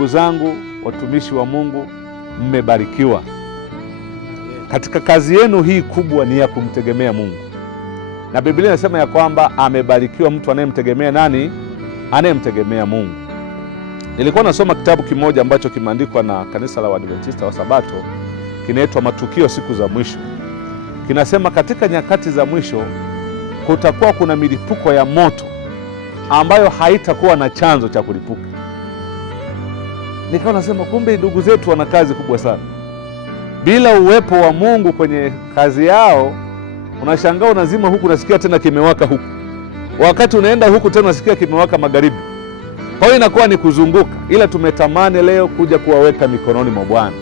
ndugu zangu watumishi wa Mungu, mmebarikiwa katika kazi yenu hii kubwa, ni ya kumtegemea Mungu. Na Biblia inasema ya kwamba amebarikiwa mtu anayemtegemea nani? Anayemtegemea Mungu. Nilikuwa nasoma kitabu kimoja ambacho kimeandikwa na kanisa la Waadventista wa Sabato, kinaitwa Matukio Siku za Mwisho. Kinasema katika nyakati za mwisho kutakuwa kuna milipuko ya moto ambayo haitakuwa na chanzo cha kulipuka. Nikawa nasema kumbe ndugu zetu wana kazi kubwa sana. Bila uwepo wa Mungu kwenye kazi yao, unashangaa unazima huku unasikia tena kimewaka huku, wakati unaenda huku tena unasikia kimewaka magharibi. Kwa hiyo inakuwa ni kuzunguka, ila tumetamani leo kuja kuwaweka mikononi mwa Bwana.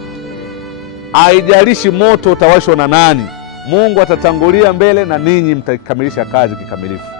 Haijalishi moto utawashwa na nani, Mungu atatangulia mbele na ninyi mtakamilisha kazi kikamilifu.